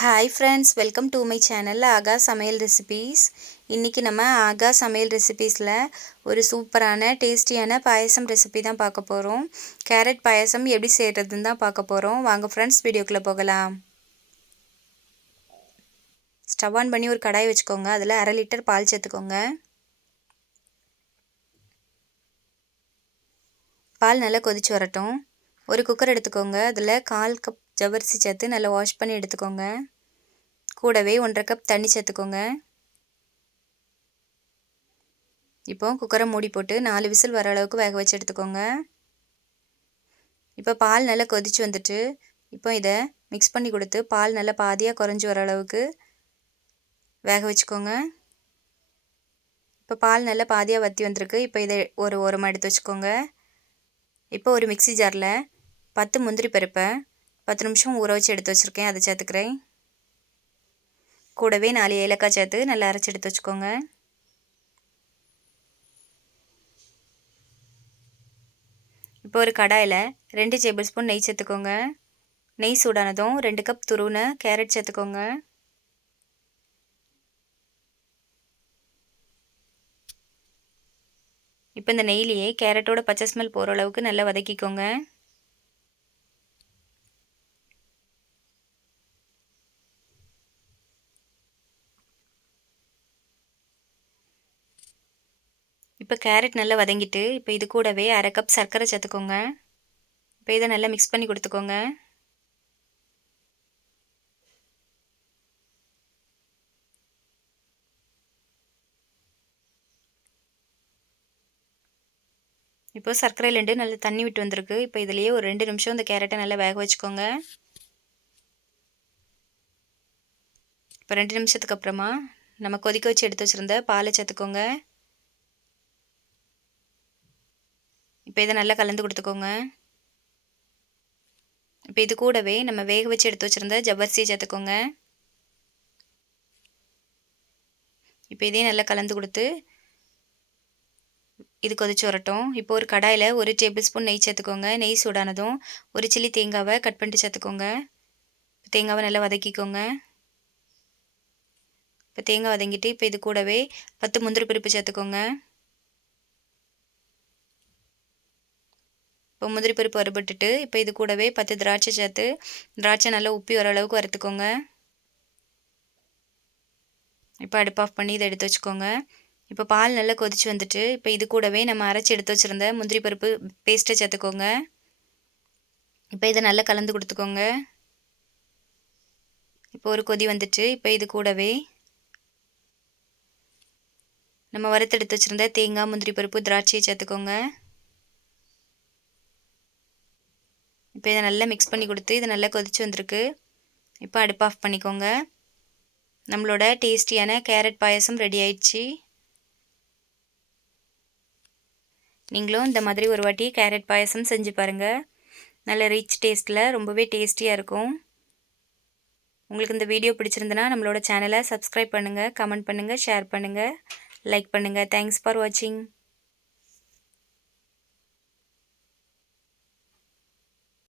Hi friends, welcome to my channel ஆகா சமையல் recipes. இன்றைக்கி நம்ம ஆகா சமையல் ரெசிபீஸில் ஒரு சூப்பரான டேஸ்டியான பாயசம் ரெசிபி தான் பார்க்க போகிறோம். கேரட் பாயசம் எப்படி செய்கிறதுன்னு தான் பார்க்க போகிறோம். வாங்க ஃப்ரெண்ட்ஸ், வீடியோக்குள்ளே போகலாம். ஸ்டவ் ஆன் பண்ணி ஒரு கடாய் வச்சுக்கோங்க. அதில் 1/2 லிட்டர் பால் சேர்த்துக்கோங்க. பால் நல்லா கொதிச்சு வரட்டும். ஒரு குக்கர் எடுத்துக்கோங்க. அதில் 1/4 கப் ஜவ்வரிசி சேர்த்து நல்லா வாஷ் பண்ணி எடுத்துக்கோங்க. கூடவே 1/2 கப் தண்ணி சேர்த்துக்கோங்க. இப்போ குக்கரை மூடி போட்டு 4 விசில் வர அளவுக்கு வேக வச்சு எடுத்துக்கோங்க. இப்போ பால் நல்லா கொதிச்சு வந்துட்டு இப்போ இதை மிக்ஸ் பண்ணி கொடுத்து பால் நல்லா பாதியாக குறைஞ்சி வர அளவுக்கு வேக வச்சுக்கோங்க. இப்போ பால் நல்லா பாதியாக வற்றி வந்திருக்கு. இப்போ இதை ஒரு ஓரமாக எடுத்து வச்சுக்கோங்க. இப்போ ஒரு மிக்ஸி ஜாரில் 10 முந்திரி பருப்பை 10 நிமிஷம் ஊற வச்சு எடுத்து வச்சுருக்கேன், அதை சேர்த்துக்கிறேன். கூடவே 4 ஏலக்காய் சேர்த்து நல்லா அரைச்சி எடுத்து வச்சுக்கோங்க. இப்போ ஒரு கடாயில் 2 டேபிள் ஸ்பூன் நெய் சேர்த்துக்கோங்க. நெய் சூடானதும் 2 கப் துருவின கேரட் சேர்த்துக்கோங்க. இப்போ இந்த நெய்லியே கேரட்டோட பச்சை ஸ்மெல் போகிற அளவுக்கு நல்லா வதக்கிக்கோங்க. இப்போ கேரட் நல்லா வதங்கிட்டு இப்போ இது கூடவே 1/2 கப் சர்க்கரை சேர்த்துக்கோங்க. இப்போ இதை நல்லா மிக்ஸ் பண்ணி கொடுத்துக்கோங்க. இப்போ சர்க்கரையிலேருந்து நல்லா தண்ணி விட்டு வந்திருக்கு. இப்போ இதுலேயே ஒரு 2 நிமிஷம் இந்த கேரட்டை நல்லா வேக வச்சுக்கோங்க. இப்போ 2 நிமிஷத்துக்கு அப்புறமா நம்ம கொதிக்க வச்சு எடுத்து வச்சுருந்த பாலை சேர்த்துக்கோங்க. இப்போ இதை நல்லா கலந்து கொடுத்துக்கோங்க. இப்போ இது கூடவே நம்ம வேக வச்சு எடுத்து வச்சுருந்த ஜவ்வரிசியை சேர்த்துக்கோங்க. இப்போ இதையும் நல்லா கலந்து கொடுத்து இது கொதிச்சு வரட்டும். இப்போ ஒரு கடாயில் 1 டேபிள் ஸ்பூன் நெய் சேர்த்துக்கோங்க. நெய் சூடானதும் ஒரு சில்லி தேங்காவை கட் பண்ணிட்டு சேர்த்துக்கோங்க. தேங்காவை நல்லா வதக்கிக்கோங்க. இப்போ தேங்காய் வதங்கிட்டு இப்போ இது கூடவே 10 முந்திரி பருப்பு சேர்த்துக்கோங்க. இப்போ முந்திரி பருப்பு வறுபட்டுட்டு இப்போ இது கூடவே 10 திராட்சை சேர்த்து திராட்சை நல்லா உப்பி வர அளவுக்கு வறுத்துக்கோங்க. இப்போ அடுப்பு ஆஃப் பண்ணி இதை எடுத்து வச்சுக்கோங்க. இப்போ பால் நல்லா கொதிச்சு வந்துட்டு இப்போ இது கூடவே நம்ம அரைச்சி எடுத்து வச்சுருந்த முந்திரி பருப்பு பேஸ்ட்டை சேர்த்துக்கோங்க. இப்போ இதை நல்லா கலந்து கொடுத்துக்கோங்க. இப்போ ஒரு கொதி வந்துட்டு இப்போ இது கூடவே நம்ம வறுத்து எடுத்து வச்சுருந்த தேங்காய், முந்திரி பருப்பு, திராட்சையை சேர்த்துக்கோங்க. இப்போ இதை நல்லா மிக்ஸ் பண்ணி கொடுத்து இது நல்லா கொதிச்சு வந்திருக்கு. இப்போ அடுப்பு ஆஃப் பண்ணிக்கோங்க. நம்மளோட டேஸ்டியான கேரட் பாயசம் ரெடி ஆயிடுச்சு. நீங்களும் இந்த மாதிரி ஒரு வாட்டி கேரட் பாயசம் செஞ்சு பாருங்கள். நல்ல ரிச் டேஸ்ட்டில் ரொம்பவே டேஸ்டியாக இருக்கும். உங்களுக்கு இந்த வீடியோ பிடிச்சிருந்துன்னா நம்மளோட சேனலை சப்ஸ்கிரைப் பண்ணுங்கள், கமெண்ட் பண்ணுங்கள், ஷேர் பண்ணுங்கள், லைக் பண்ணுங்கள். தேங்க்ஸ் ஃபார் வாட்சிங்.